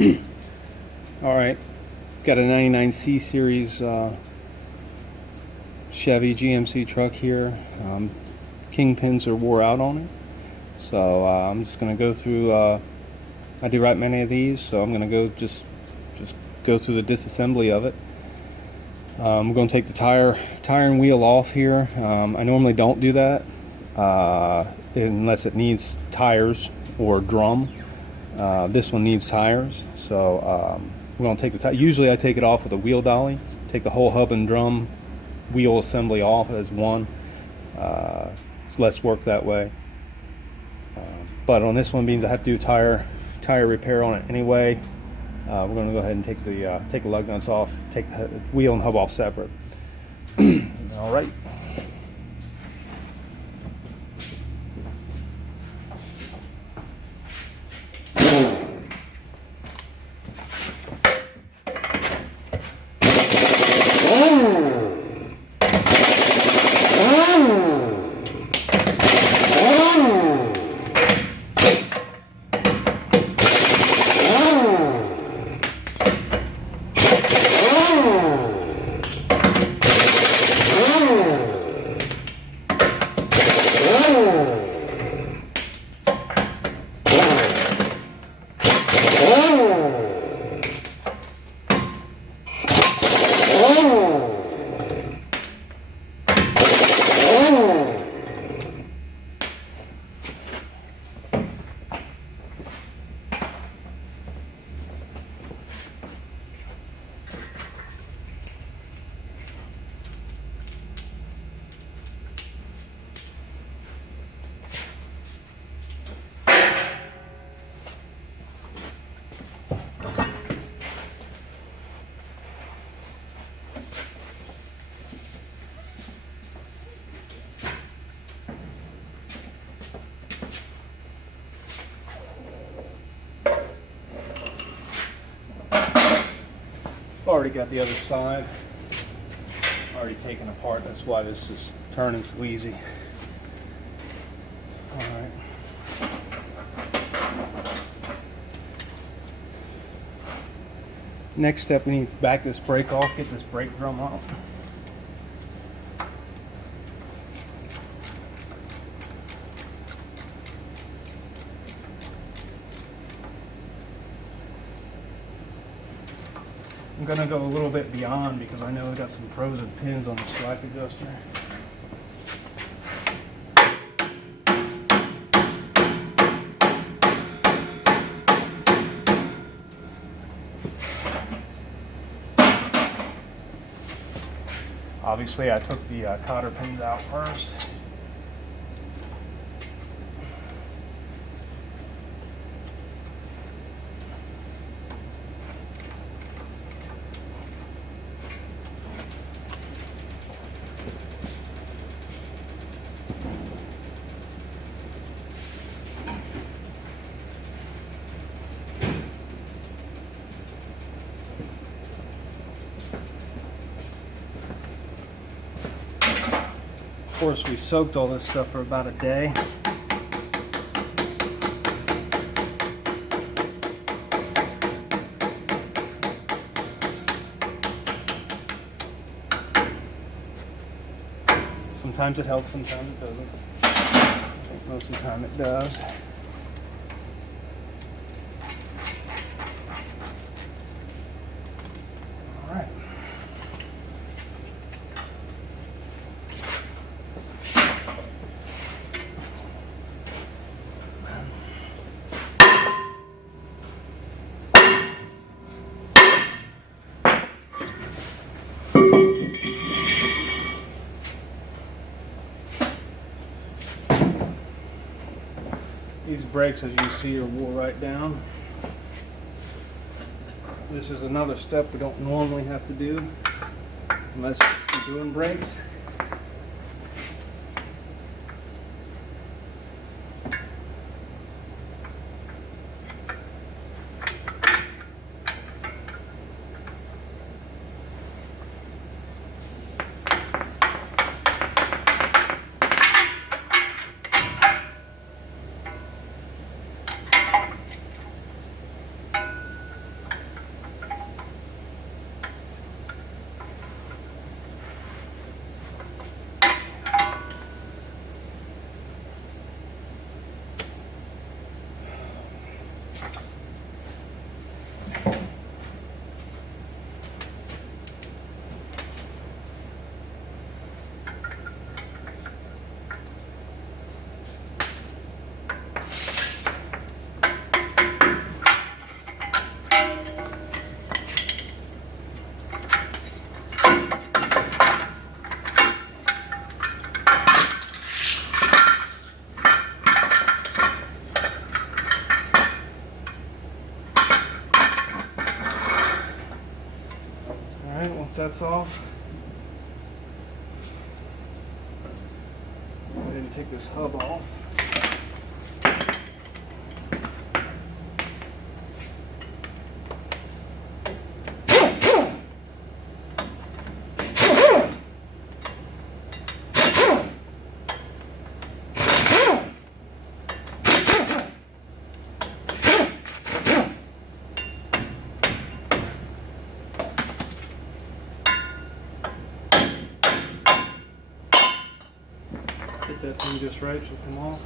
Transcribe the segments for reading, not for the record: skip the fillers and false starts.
Alright, got a 99 C series Chevy GMC truck here. Kingpins are wore out on it, so I'm just going to go through, I do write many of these, so I'm going to go just go through the disassembly of it. I'm going to take the tire and wheel off here. I normally don't do that unless it needs tires or drum. This one needs tires, so we're going to take the tire. Usually I take it off with a wheel dolly, take the whole hub and drum wheel assembly off as one. It's less work that way. But on this one, means I have to do tire repair on it anyway. We're going to go ahead and take the lug nuts off, take the wheel and hub off separate. All right. Already got the other side already taken apart. That's why this is turning so easy. All right. Next step, we need to back this brake off, get this brake drum off. I'm going to go a little bit beyond because I know I've got some frozen pins on the slack adjuster. Obviously, I took the cotter pins out first. Of course, we soaked all this stuff for about a day. Sometimes it helps, sometimes it doesn't. I think most of the time it does. All right. These brakes, as you see, are wore right down. This is another step we don't normally have to do unless we're doing brakes. that's off. I didn't take this hub off. Get that thing just right, she'll come off.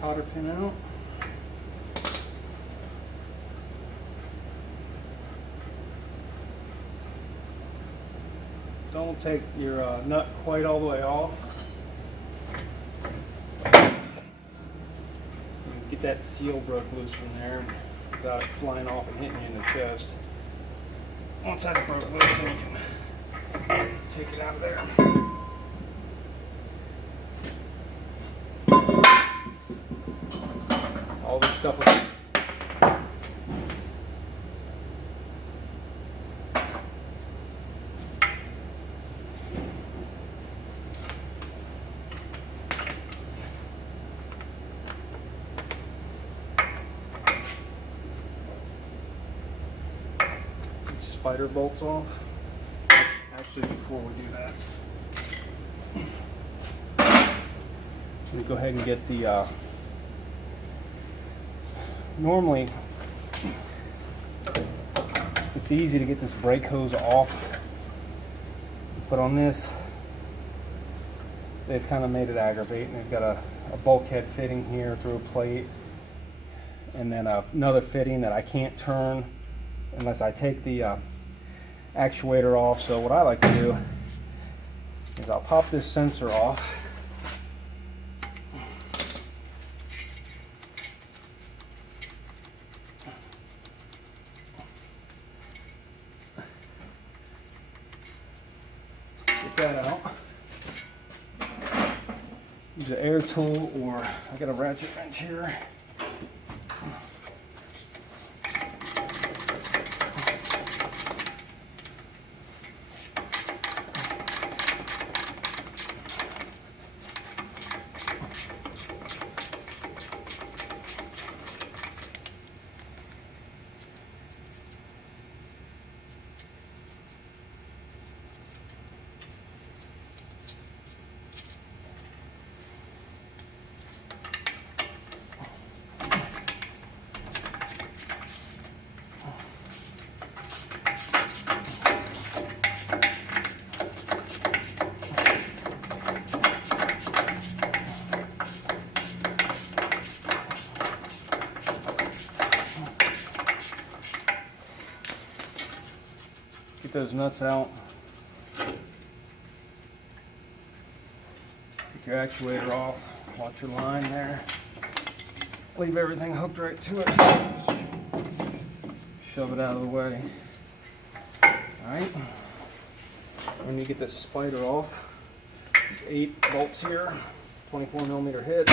Cotter pin out. Don't take your nut quite all the way off. You can get that seal broke loose from there without it flying off and hitting you in the chest. Once that's broke loose, then you can take it out of there. All this stuff with spider bolts off. Actually, before we do that, let me go ahead and get the normally it's easy to get this brake hose off, but on this they've kind of made it aggravating. They've got a bulkhead fitting here through a plate, and then another fitting that I can't turn unless I take the actuator off. So what I like to do is I'll pop this sensor off. Get that out. Use an air tool, or I got a ratchet wrench here. Get those nuts out. Get your actuator off. Watch your line there. Leave everything hooked right to it. Shove it out of the way. Alright. When you get this spider off, there's 8 bolts here, 24mm head.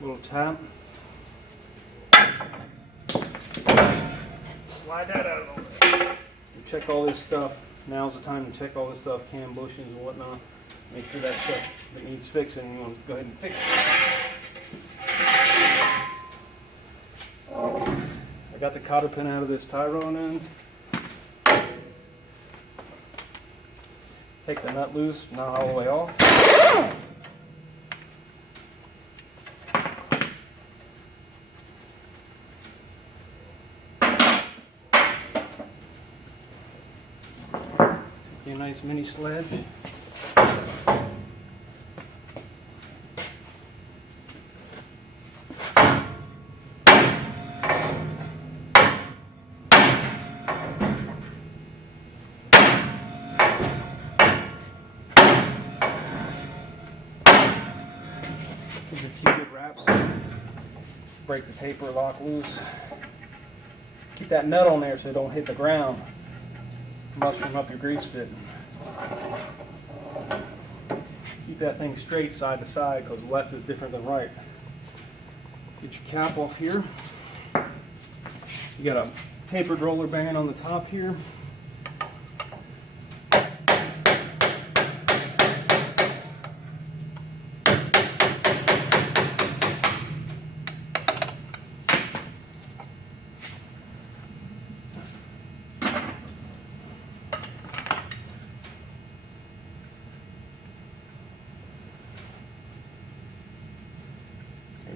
Little tap. Slide that out of the way. Check all this stuff Now's the time to check all this stuff, cam bushings and whatnot. Make sure that stuff that needs fixing, you want to go ahead and fix it. I got the cotter pin out of this tie rod end. Take the nut loose, not all the way off. Take a nice mini sledge. Give it a few good wraps. Break the taper lock loose. Keep that nut on there so it don't hit the ground. Mushroom up your grease fit. Keep that thing straight side to side because left is different than right. Get your cap off here. You got a tapered roller bearing on the top here.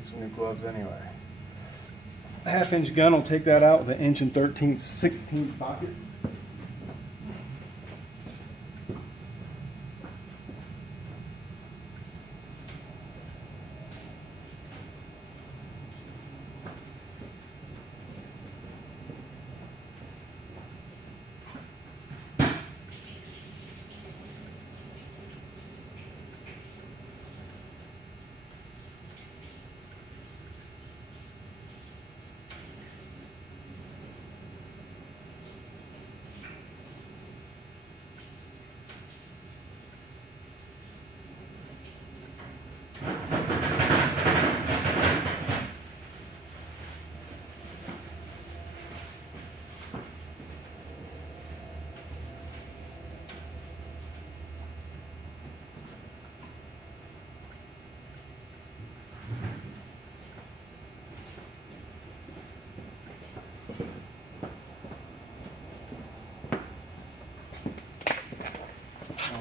Some new gloves anyway. A 1/2-inch gun will take that out with an 1 3/16 socket.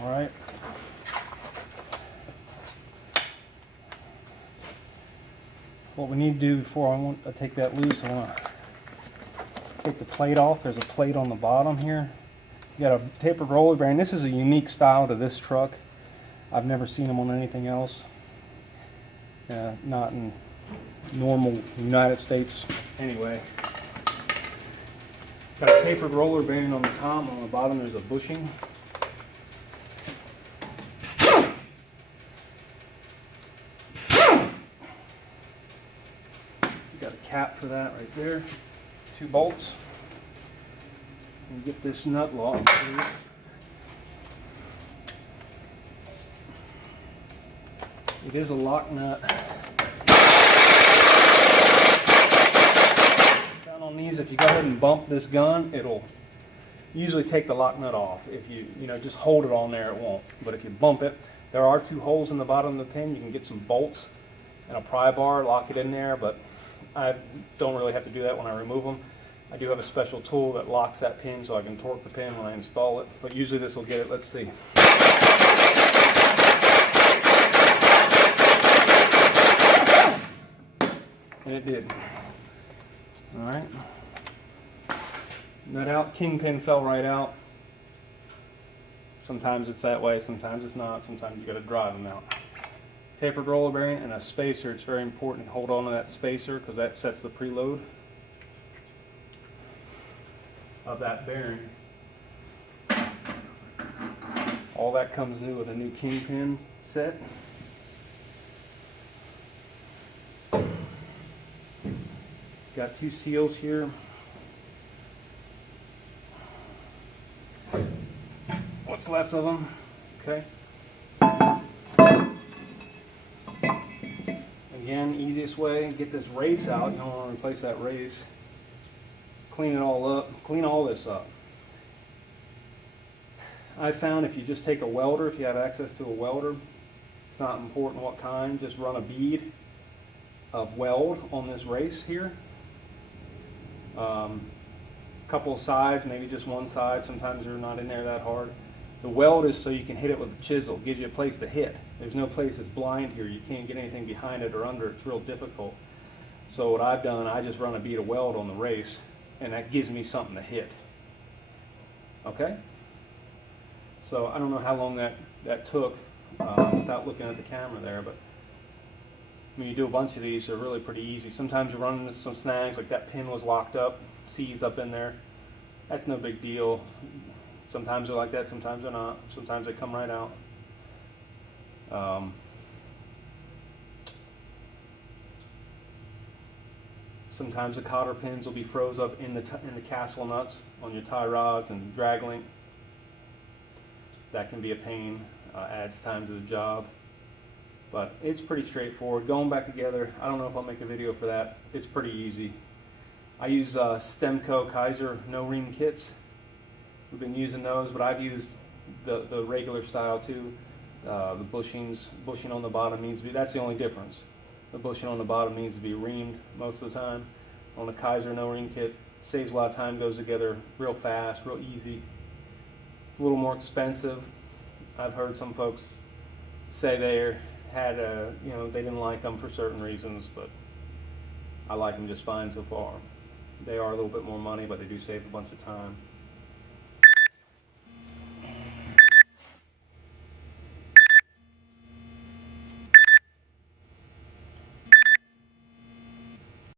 All right. What we need to do before I want to take that loose, I want to take the plate off. There's a plate on the bottom here. You got a tapered roller bearing. This is a unique style to this truck. I've never seen them on anything else. Not in normal United States anyway. Got a tapered roller bearing on the top. On the bottom there's a bushing. Got a cap for that right there. 2 bolts. And get this nut locked. It is a lock nut. Down on these, if you go ahead and bump this gun, it'll usually take the lock nut off. If you just hold it on there, it won't. But if you bump it, there are 2 holes in the bottom of the pin. You can get some bolts and a pry bar, lock it in there, but I don't really have to do that when I remove them. I do have a special tool that locks that pin so I can torque the pin when I install it, but usually this will get it. Let's see. And it did. Alright. Nut out. Kingpin fell right out. Sometimes it's that way, sometimes it's not. Sometimes you got to drive them out. Tapered roller bearing and a spacer. It's very important to hold on to that spacer because that sets the preload of that bearing. All that comes new with a new Kingpin set. Got 2 seals here. What's left of them? Okay. Again, easiest way, get this race out. You don't want to replace that race. Clean it all up. Clean all this up. I found if you just take a welder, if you have access to a welder, it's not important what kind, just run a bead of weld on this race here. Couple of sides, maybe just one side, sometimes they're not in there that hard. The weld is so you can hit it with a chisel, gives you a place to hit. There's no place that's blind here, you can't get anything behind it or under it, it's real difficult. So what I've done, I just run a bead of weld on the race, and that gives me something to hit. Okay? So I don't know how long that took without looking at the camera there, but when you do a bunch of these, they're really pretty easy. Sometimes you run into some snags, like that pin was locked up, seized up in there. That's no big deal. Sometimes they're like that, sometimes they're not. Sometimes they come right out. Sometimes the cotter pins will be froze up in the castle nuts on your tie rods and drag link. That can be a pain, adds time to the job. But it's pretty straightforward. Going back together, I don't know if I'll make a video for that. It's pretty easy. I use Stemco Kaiser no-ream kits. We've been using those, but I've used the regular style too. The bushing on the bottom needs to be, that's the only difference. The bushing on the bottom needs to be reamed most of the time. On the Kaiser no-ream kit, saves a lot of time, goes together real fast, real easy. It's a little more expensive. I've heard some folks say they had they didn't like them for certain reasons, but I like them just fine so far. They are a little bit more money, but they do save a bunch of time.